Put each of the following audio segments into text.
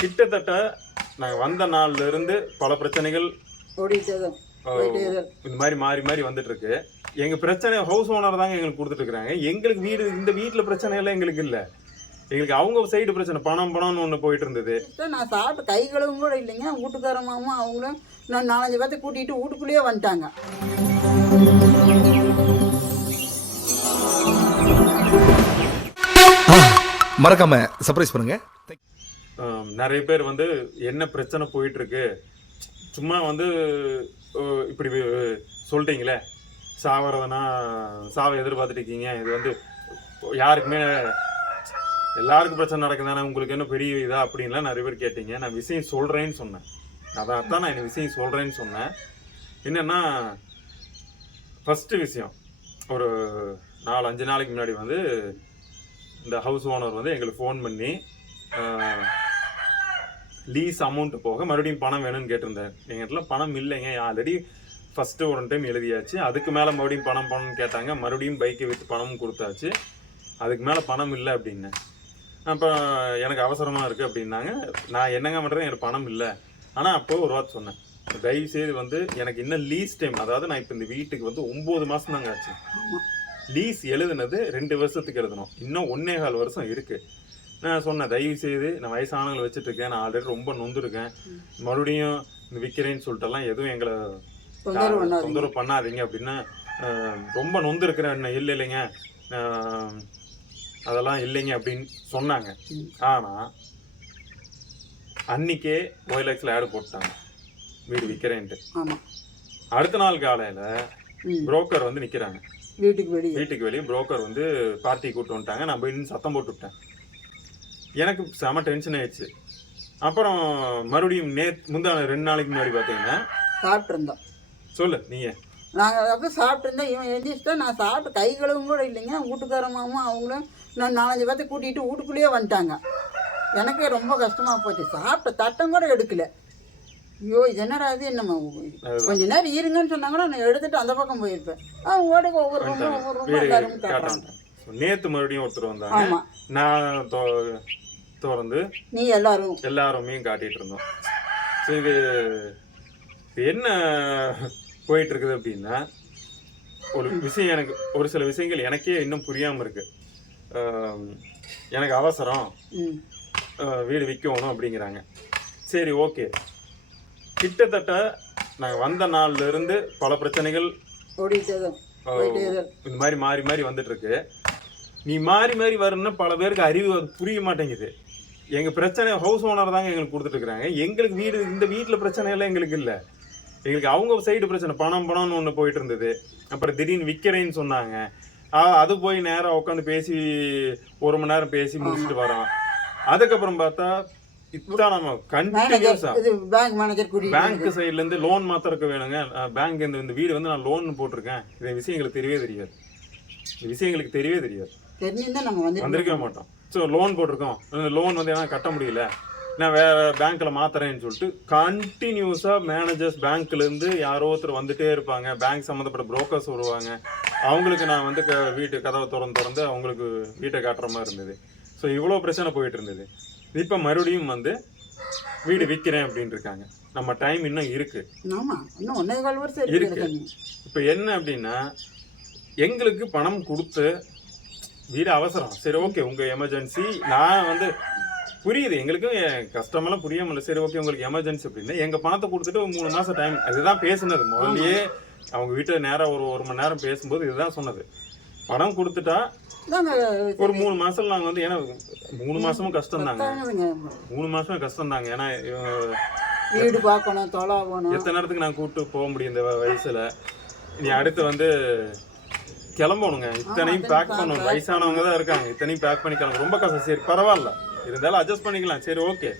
கிட்டத்தட்ட நாங்கள் வந்த நாள்ல இருந்து பல பிரச்சனைகள் இந்த மாதிரி மாறி மாறி வந்துட்டு இருக்கு எங்க பிரச்சனை ஹவுஸ் ஓனர் தாங்க எங்களுக்கு கொடுத்துட்டு இருக்காங்க எங்களுக்கு வீடு இந்த வீட்டுல பிரச்சனை எல்லாம் எங்களுக்கு இல்ல. எங்களுக்கு அவங்க சைடு பிரச்சனை பணம் பணம்னு ஒண்ணு போயிட்டு இருந்தது சார், நான் சாப்பிட்டு கை கழுவும் கூட இல்லைங்க. வீட்டுக்கார மாமா அவங்களும் நான் நாலஞ்சு பேர்த்த கூட்டிகிட்டு வீட்டுக்குள்ளேயே வந்துட்டாங்க. மறக்காம சர்ப்ரைஸ் பண்ணுங்க. நிறைய பேர் வந்து என்ன பிரச்சனை போயிட்டு இருக்கு சும்மா வந்து இப்படி சொல்லிட்டீங்களே. சாவறதுனா சாவை எதிர்பார்த்துட்டு இருக்கீங்க இது வந்து யாருக்குமே எல்லாருக்கும் பிரச்சனை நடக்குதானே உங்களுக்கு என்ன பெரிய இதா அப்படின்லாம் நிறைய பேர் கேட்டீங்க. நான் விஷயம் சொல்கிறேன்னு சொன்னேன். அதான் தான் நான் இந்த விஷயம் சொல்கிறேன்னு சொன்னேன். என்னென்னா ஃபஸ்ட்டு விஷயம் ஒரு நாலு அஞ்சு நாளைக்கு முன்னாடி வந்து இந்த ஹவுஸ் ஓனர் வந்து எங்களுக்கு ஃபோன் பண்ணி லீஸ் அமௌண்ட் போக மறுபடியும் பணம் வேணும்னு கேட்டிருந்தார். எங்கிட்ட பணம் இல்லைங்க. ஆல்ரெடி ஃபஸ்ட்டு ஒரு டைம் எழுதியாச்சு. அதுக்கு மேலே மறுபடியும் பணம் பணம் கேட்டாங்க. மறுபடியும் பைக்கை விற்று பணமும் கொடுத்தாச்சு. அதுக்கு மேலே பணம் இல்லை அப்படின்னேன் அப்போ எனக்கு அவசரமாக இருக்குது அப்படின்னாங்க. நான் என்னங்க பண்ணுறேன் எனக்கு பணம் இல்லை. ஆனால் அப்போ ஒரு வார்த்தை சொன்னேன். தயவு செய்து வந்து எனக்கு இன்னும் லீஸ் டைம் அதாவது நான் இப்போ இந்த வீட்டுக்கு வந்து ஒம்பது மாதம் தாங்க ஆச்சு லீஸ் எழுதுனது ரெண்டு வருஷத்துக்கு எழுதணும். இன்னும் ஒன்னே கால் வருஷம் இருக்கு. நான் சொன்னேன் தயவு செய்து நான் வயசானவங்களை வச்சுட்டு இருக்கேன் நான் ஆல்ரெடி ரொம்ப நொந்துருக்கேன். மறுபடியும் விற்கிறேன்னு சொல்லிட்டுலாம் எதுவும் எங்களை தொந்தரவு பண்ணாதீங்க. அப்படின்னா ரொம்ப நொந்துருக்கிறேன். இல்லை இல்லைங்க. அதெல்லாம் இல்லைங்க அப்படின்னு சொன்னாங்க. ம். ஆனா அன்னைக்கே ஓஎல்எக்ஸ்ல ஆடு போட்டாங்க. வீடு விற்கிறேன்ட்டு அடுத்த நாள் காலையில புரோக்கர் வந்து நிக்கிறாங்க. வீட்டுக்கு வெளியே. வீட்டுக்கு வெளியே புரோக்கர் வந்து பார்ட்டி கூட்டு வந்துட்டாங்க. நான் போய் சத்தம் போட்டு விட்டேன். எனக்கு செம டென்ஷன் ஆயிடுச்சு. அப்புறம் மறுபடியும் நே முந்தா ரெண்டு நாளைக்கு முன்னாடி பார்த்தீங்கன்னா சாப்பிட்ருந்தோம் சொல்லு நீங்க நாங்கள் அப்போ சாப்பிட்ருந்தோம் இவன் எழுந்திரிச்சிட்டா நான் சாப்பிட்டு கை கழுவும் கூட இல்லைங்க. வீட்டுக்கார மாமா அவங்களும் நான் நாலஞ்சு பேர்த்த கூட்டிகிட்டு வீட்டுக்குள்ளேயே வந்துட்டாங்க. எனக்கே ரொம்ப கஷ்டமாக போச்சு. சாப்பிட்ட தட்டம் கூட எடுக்கல. ஐயோ இது என்னடா இது? நம்ம கொஞ்ச நேரம் இருங்கன்னு சொன்னாங்கன்னா நான் எடுத்துட்டு அந்த பக்கம் போயிருப்பேன். அவங்க ஓடுக்கு ஒவ்வொரு ரூமும் ஒவ்வொரு ரூமும் எல்லாரும் காட்ட காட்டுறாங்க. நேத்து மறுபடியும் ஒருத்தர் வந்தாங்க. நான் தொ- திறந்து நீ எல்லாரும். எல்லாருமே காட்டிட்டு இருந்தோம். ஸோ இது இது என்ன போயிட்டு இருக்குது அப்படின்னா ஒரு விஷயம் எனக்கு ஒரு சில விஷயங்கள் எனக்கே இன்னும் புரியாம இருக்கு. ஆம், எனக்கு அவசரம். ம். அஹ், வீடு விற்கணும் அப்படிங்கிறாங்க. சரி ஓகே. கிட்டத்தட்ட நாங்கள் வந்த நாள்ல இருந்து பல பிரச்சனைகள் ஓடிட்டே தான் அஹ், போயிட்டே தான். இந்த மாதிரி மாறி மாறி வந்துட்டு இருக்கு நீ மாறி மாறி வரணும்னா பல பேருக்கு அறிவு அது புரிய மாட்டேங்குது. எங்க பிரச்சனை ஹவுஸ் ஓனர் தாங்க எங்களுக்கு கொடுத்துட்டு இருக்காங்க எங்களுக்கு வீடு இந்த வீட்டுல பிரச்சனை எல்லாம் எங்களுக்கு இல்ல. எங்களுக்கு அவங்க சைடு பிரச்சனை பணம் பணம்னு ஒண்ணு போயிட்டு இருந்தது அப்புறம் திடீர்னு விற்கிறேன்னு சொன்னாங்க. அது போய் நேரா உட்காந்து பேசி ஒரு மணி நேரம் பேசி முடிச்சுட்டு வரோம். அதுக்கப்புறம் பார்த்தா இதான் நம்ம கண்டினியூஸா பேங்க் மேனேஜர் கூட்டிகிட்டு பேங்க் சைடுல இருந்து லோன் மாத்திரக்கு வேணுங்க. பேங்க் இந்த இந்த வீடு வந்து நான் லோன் போட்டிருக்கேன். இந்த விஷயம் எங்களுக்கு தெரியவே தெரியாது. இந்த விஷயம் எங்களுக்கு தெரியவே தெரியாது. தெரிஞ்சிருந்தா நம்ம வந்து வந்திருக்கவே மாட்டோம். ஸோ லோன் போட்டிருக்கோம். லோன் வந்து எல்லாம் கட்ட முடியல. நான் வேற பேங்க்ல மாத்துறேன்னு சொல்லிட்டு கண்டினியூஸா மேனேஜர்ஸ் பேங்க்ல இருந்து யாரோ ஒருத்தர் வந்துட்டே இருப்பாங்க. பேங்க் சம்மந்தப்பட்ட புரோக்கர்ஸ் வருவாங்க. அவங்களுக்கு நான் வந்து க- வீட்டு கதவை திறந்து திறந்து அவங்களுக்கு வீட்டை காட்டுற மாதிரி இருந்தது. ஸோ இவ்வளோ பிரச்சனை போயிட்டு இருந்தது. இப்போ மறுபடியும் வந்து வீடு விற்கிறேன் அப்படின்னு இருக்காங்க. நம்ம டைம் இன்னும் இருக்கு. இருக்கு. இப்போ என்ன அப்படின்னா எங்களுக்கு பணம் கொடுத்து வீடு அவசரம். சரி ஓகே. உங்க எமர்ஜென்சி நான் வந்து புரியுது. எங்களுக்கும் கஷ்டமெல்லாம் புரியாமல சரி ஓகே. உங்களுக்கு எமர்ஜென்சி அப்படின்னா. எங்க பணத்தை கொடுத்துட்டு ஒரு மூணு மாசம் டைம் அதுதான் பேசுனது. முதல்லயே அவங்க வீட்டுல நேரம் ஒரு ஒரு மணி நேரம் பேசும்போது இதுதான் சொன்னது. பணம் கொடுத்துட்டா ஒரு மூணு மாசம் நாங்க வந்து ஏன்னா மூணு மாசமும் கஷ்டம் தாங்க. மூணு மாசமே கஷ்டம் தாங்க ஏன்னா வீடு பார்க்கணும் தொலை எத்தனை நேரத்துக்கு நான் கூப்பிட்டு போக முடியும் இந்த வயசுல? நீ அடுத்து வந்து கிளம்பணுங்க. இத்தனையும் பேக் பண்ணணும். வயசானவங்க தான் இருக்காங்க. இத்தனையும் பேக் பண்ணி கிளம்ப ரொம்ப கஷ்டம். சரி பரவாயில்ல. இருந்தாலும் அட்ஜஸ்ட் பண்ணிக்கலாம். சரி ஓகே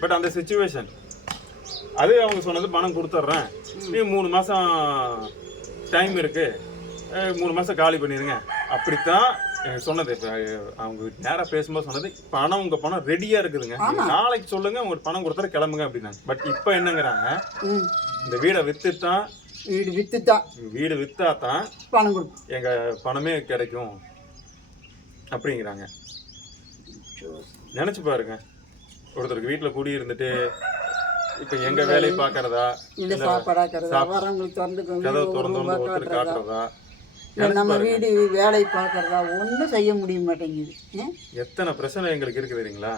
பட் அந்த சுச்சுவேஷன் அது அவங்க சொன்னது பணம் கொடுத்துட்றேன். நீ மூணு மாசம் டைம் இருக்கு. அஹ் மூணு மாசம் காலி பண்ணிருங்க. அப்படித்தான் சொன்னது. இப்ப, அவங்க நேரா பேசும்போது சொன்னது. பணம் உங்க பணம் ரெடியா இருக்குதுங்க. நாளைக்கு சொல்லுங்க. உங்களுக்கு பணம் கொடுத்துட்டு கிளம்புங்க அப்படின்னாங்க. பட் இப்போ என்னங்கிறாங்க? இந்த வீடை வித்துட்டான் வீடு வித்து தான் வீடு வித்தா தான் பணம் கொடுப்போம் எங்க பணமே கிடைக்கும் அப்படிங்கிறாங்க. நினைச்சு பாருங்க. ஒருத்தருக்கு வீட்டில் குடி இருந்துட்டு இப்போ எங்க வேலையை பார்க்கறதா? இல்ல சாப்பாடாக்கிறதா வரவங்களுக்கு திறந்து கதவை திறந்து வந்து ஒருத்தர் காட்டுறதா. நம்ம வீடு வேலை பார்க்கறதா ஒன்றும் செய்ய முடிய மாட்டேங்குது? எத்தனை பிரச்சனை எங்களுக்கு இருக்குது தெரியுங்களா?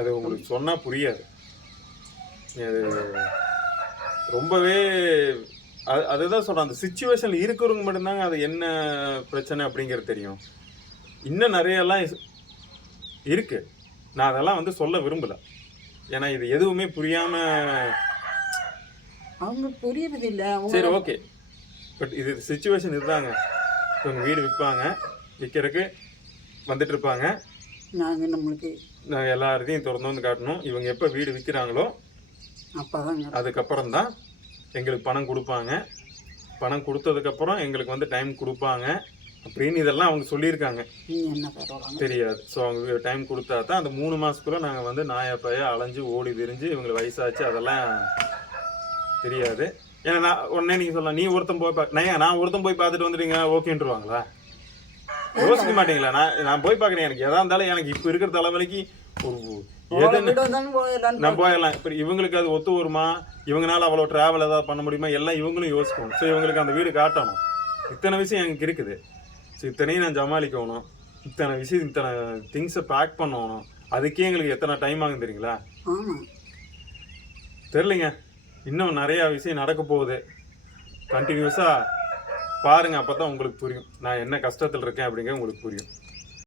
அது உங்களுக்கு சொன்னா புரியாது. ரொம்பவே அது அதுதான் சொல்றேன். அந்த சுச்சுவேஷன்ல இருக்கிறவங்க மட்டும்தாங்க அது என்ன பிரச்சனை அப்படிங்கிறது தெரியும். இன்னும் நிறைய எல்லாம் இஸ்- இருக்கு. நான் அதெல்லாம் வந்து சொல்ல விரும்பல. ஏன்னா இது எதுவுமே புரியாம அவங்க புரியுறது இல்ல அவங்க சரி ஓகே பட் இது சுச்சுவேஷன் இதுதாங்க. உங்கள் வீடு விற்பாங்க விற்கிறதுக்கு வந்துட்டு இருப்பாங்க. நாங்க நம்மளுக்கு நாங்கள் எல்லாத்தையும் திறந்து வந்து காட்டணும். இவங்க எப்போ வீடு விற்கிறாங்களோ அப்பதாங்க அதுக்கப்புறம் தான் எங்களுக்கு பணம் கொடுப்பாங்க. பணம் கொடுத்ததுக்கப்புறம் எங்களுக்கு வந்து டைம் கொடுப்பாங்க. அப்படின்னு இதெல்லாம் அவங்க சொல்லியிருக்காங்க. தெரியாது. ஸோ அவங்க டைம் கொடுத்தா தான் அந்த மூணு மாதத்துக்குள்ளே நாங்கள் வந்து நாயா பைய அலைஞ்சு ஓடி திரிஞ்சு இவங்களுக்கு வயசாச்சு. அதெல்லாம் தெரியாது. ஏன்னா நான் உடனே நீங்கள் சொல்லலாம். நீ ஒருத்தன் போய் பா நான் நான் ஒருத்தன் போய் பார்த்துட்டு வந்துட்டீங்க ஓகேன்ட்டுருவாங்களா யோசிக்க மாட்டீங்களா? நான் நான் போய் பார்க்குறேன். எனக்கு எதா இருந்தாலும் எனக்கு இப்போ இருக்கிற தலைவலிக்கு நான் போயிடலாம். இப்போ இவங்களுக்கு அது ஒத்து வருமா? இவங்கனால அவ்வளோ ட்ராவல் ஏதாவது பண்ண முடியுமா? எல்லாம் இவங்களும் யோசிக்கணும். ஸோ இவங்களுக்கு அந்த வீடு காட்டணும். இத்தனை விஷயம் எனக்கு இருக்குது. ஸோ இத்தனையும் நான் சமாளிக்கணும். இத்தனை விஷயம் இத்தனை திங்ஸை பேக் பண்ணணும். அதுக்கே எங்களுக்கு எத்தனை டைம் ஆகும் தெரியுங்களா? தெரிலிங்க இன்னும் நிறையா விஷயம் நடக்க போகுது. கண்டினியூஸாக பாருங்க அப்போ தான் உங்களுக்கு புரியும். நான் என்ன கஷ்டத்தில் இருக்கேன் அப்படிங்கிறது உங்களுக்கு புரியும்.